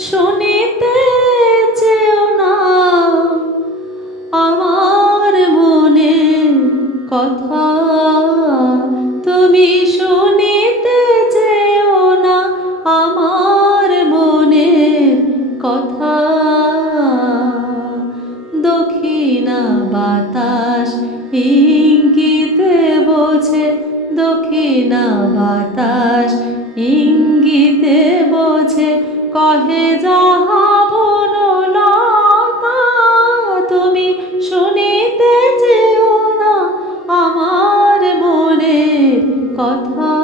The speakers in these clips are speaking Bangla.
শুনিতে চেও না আমার মনের কথা, তুমি শুনিতে চেও না আমার মনের কথা। দক্ষিণা বাতাস ইঙ্গিতে বোঝে, দক্ষিণা বাতাস ইঙ্গিতে বোঝে, কহে যাহা বনলতা, তুমি শুনিতে চেও না আমার মনের কথা।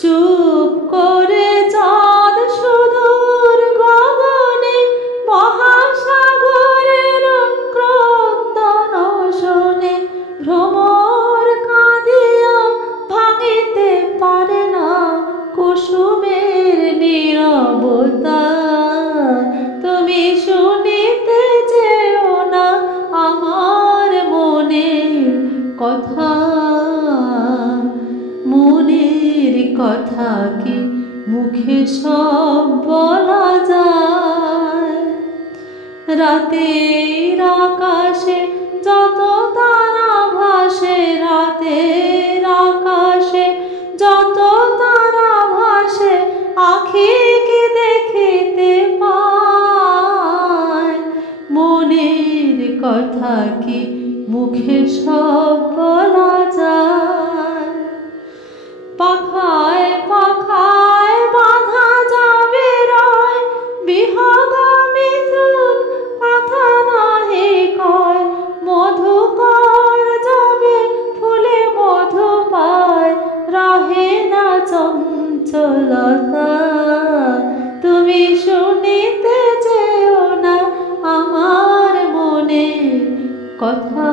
চুপ করে চাঁদ সুদূর গগনে মহাসাগরের ক্রন্দন শোনে, ভ্রমর কাঁদিয়া ভাঙিতে পারে না কুসুমের নীরবতা, তুমি শুনিতে চেও না আমার মনের কথা। মনের কথা কি মুখে সব বলা যায়? রাতের আকাশে যত তারা ভাসে, রাতের আকাশে যত তারা ভাসে, আখি কি দেখিতে পায়? মনের কথা কি মুখে সব বলা যায়? পাখায় পাখায় বাঁধা যাবে রয়, বিহগ মিথুন কথা নাহি কয়, মধুকর যাবে ফুলে মধু পায়, রাহে না চঞ্চলতা, তুমি শুনিতে চেও না আমার মনের কথা।